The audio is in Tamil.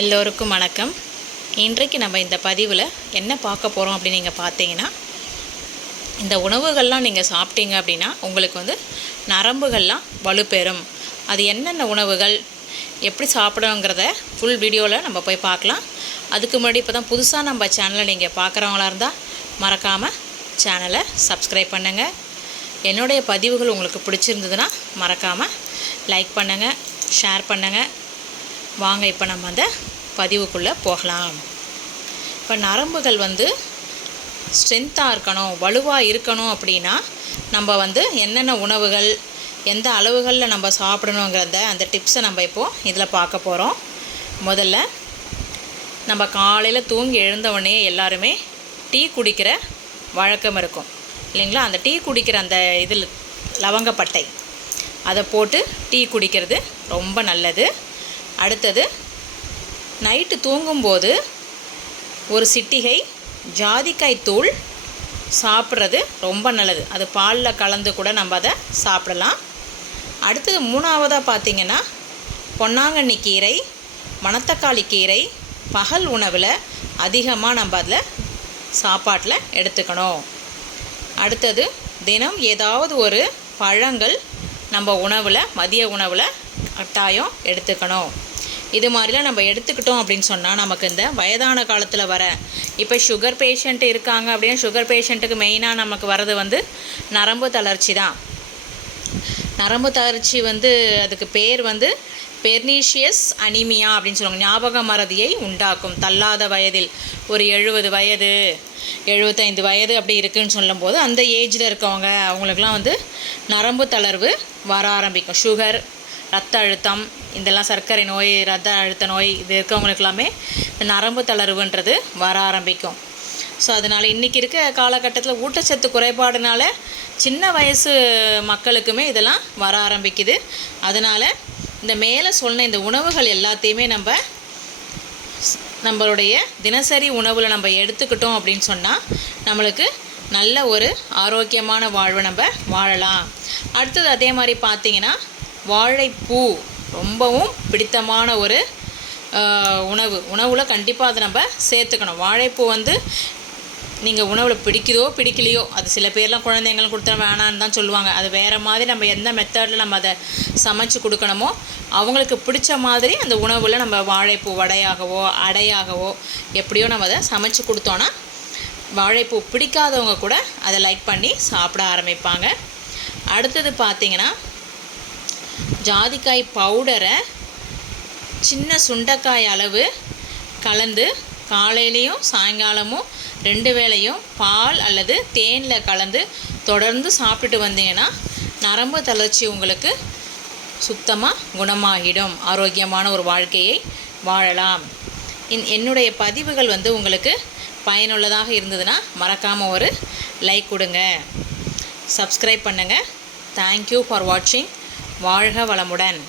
எல்லோருக்கும் வணக்கம். இன்றைக்கு நம்ம இந்த பதிவில் என்ன பார்க்க போகிறோம் அப்படின்னு நீங்கள் பார்த்தீங்கன்னா இந்த உணவுகள்லாம் நீங்கள் சாப்பிட்டீங்க அப்படின்னா உங்களுக்கு வந்து நரம்புகள்லாம் வலுப்பெறும். அது என்னென்ன உணவுகள் எப்படி சாப்பிடணுங்கிறத ஃபுல் வீடியோவில் நம்ம போய் பார்க்கலாம். அதுக்கு முன்னாடி இப்போ தான் புதுசாக நம்ம சேனலை நீங்கள் பார்க்குறவங்களா இருந்தால் மறக்காமல் சேனலை சப்ஸ்கிரைப் பண்ணுங்கள் என்னுடைய பதிவுகள் உங்களுக்கு பிடிச்சிருந்ததுன்னா மறக்காமல் லைக் பண்ணுங்கள் ஷேர் பண்ணுங்கள் வாங்க இப்போ நம்ம அந்த பதிவுக்குள்ளே போகலாம். இப்போ நரம்புகள் வந்து ஸ்ட்ரென்த்தாக இருக்கணும் வலுவாக இருக்கணும் அப்படின்னா நம்ம வந்து என்னென்ன உணவுகள் எந்த அளவுகளில் நம்ம சாப்பிடணுங்கிறத அந்த டிப்ஸை நம்ம இப்போது இதில் பார்க்க போகிறோம் முதல்ல நம்ம காலையில் தூங்கி எழுந்தவுடனே எல்லாருமே டீ குடிக்கிற வழக்கம் இருக்கும். இல்லைங்களா? அந்த டீ குடிக்கிற அந்த இதில் லவங்கப்பட்டை. அதை போட்டு டீ குடிக்கிறது ரொம்ப நல்லது. அடுத்தது நைட்டு தூங்கும்போது ஒரு சிட்டிகை ஜாதிக்காய் தூள் சாப்பிட்றது ரொம்ப நல்லது. அது பாலில் கலந்து கூட நம்ம அதை சாப்பிடலாம். அடுத்தது மூணாவதாக பார்த்தீங்கன்னா பொன்னாங்கண்ணி கீரை மணத்தக்காளி கீரை பகல் உணவில் அதிகமாக நம்ம அதில் சாப்பாட்டில் எடுத்துக்கணும். அடுத்தது தினம் ஏதாவது ஒரு பழங்கள் நம்ம உணவில் மதிய உணவில் கட்டாயம் எடுத்துக்கணும். இது மாதிரிலாம் நம்ம எடுத்துக்கிட்டோம் அப்படின்னு சொன்னால் நமக்கு இந்த வயதான காலத்தில் வர இப்போ சுகர் பேஷண்ட் இருக்காங்க அப்படின்னா சுகர் பேஷண்ட்டுக்கு மெயினாக நமக்கு வர்றது வந்து நரம்பு தளர்ச்சி தான். நரம்பு தளர்ச்சி வந்து அதுக்கு பேர் வந்து பெர்னீஷியஸ் அனிமியா அப்படின்னு சொல்லுவாங்க. ஞாபக மறதியை உண்டாக்கும். தள்ளாத வயதில் ஒரு எழுபது வயது எழுபத்தைந்து வயது அப்படி இருக்குன்னு சொல்லும்போது அந்த ஏஜில் இருக்கவங்க அவங்களுக்குலாம் வந்து நரம்பு தளர்வு வர ஆரம்பிக்கும். சுகர் ரத்த அழுத்தம் இதெல்லாம் சர்க்கரை நோய் ரத்த அழுத்த நோய் இது இருக்கவங்களுக்கு எல்லாமே நரம்பு தளர்வுன்றது வர ஆரம்பிக்கும். ஸோ அதனால் இன்றைக்கி இருக்க காலகட்டத்தில் ஊட்டச்சத்து குறைபாடுனால சின்ன வயசு மக்களுக்குமே இதெல்லாம் வர ஆரம்பிக்குது. அதனால் இந்த மேலே சொன்ன இந்த உணவுகள் எல்லாத்தையுமே நம்ம நம்மளுடைய தினசரி உணவில் நம்ம எடுத்துக்கிட்டோம் அப்படின்னு சொன்னால் நம்மளுக்கு நல்ல ஒரு ஆரோக்கியமான வாழ்வை நம்ம வாழலாம். அடுத்தது அதே மாதிரி பார்த்திங்கன்னா வாழைப்பூ. ரொம்பவும் பிடித்தமான ஒரு உணவு. உணவில் கண்டிப்பாக அதை நம்ம சேர்த்துக்கணும். வாழைப்பூ வந்து நீங்கள் உணவில் பிடிக்குதோ பிடிக்கலையோ அது சில பேர்லாம் குழந்தைங்களும் கொடுத்தா வேணான்னு தான் சொல்லுவாங்க. அது வேறு மாதிரி நம்ம எந்த மெத்தடில் நம்ம அதை சமைச்சு கொடுக்கணுமோ அவங்களுக்கு பிடிச்ச மாதிரி அந்த உணவில் நம்ம வாழைப்பூ வடையாகவோ அடையாகவோ எப்படியோ நம்ம அதை சமைச்சு கொடுத்தோன்னா வாழைப்பூ பிடிக்காதவங்க கூட அதை லைக் பண்ணி சாப்பிட ஆரம்பிப்பாங்க. அடுத்தது பார்த்திங்கன்னா ஜாதிக்காய் பவுடரை சின்ன சுண்டைக்காய் அளவு கலந்து காலையிலையும் சாயங்காலமும் ரெண்டு வேளையும் பால் அல்லது தேனில் கலந்து தொடர்ந்து சாப்பிட்டுட்டு வந்தீங்கன்னா நரம்பு தளர்ச்சி உங்களுக்கு சுத்தமாக குணமாகிடும். ஆரோக்கியமான ஒரு வாழ்க்கையை வாழலாம். இன் என்னுடைய பதிவுகள் வந்து உங்களுக்கு பயனுள்ளதாக இருந்ததுன்னா மறக்காமல் ஒரு லைக் கொடுங்க. சப்ஸ்கிரைப் பண்ணுங்கள் தேங்க்யூ ஃபார் வாட்சிங் வாழ்க வளமுடன்.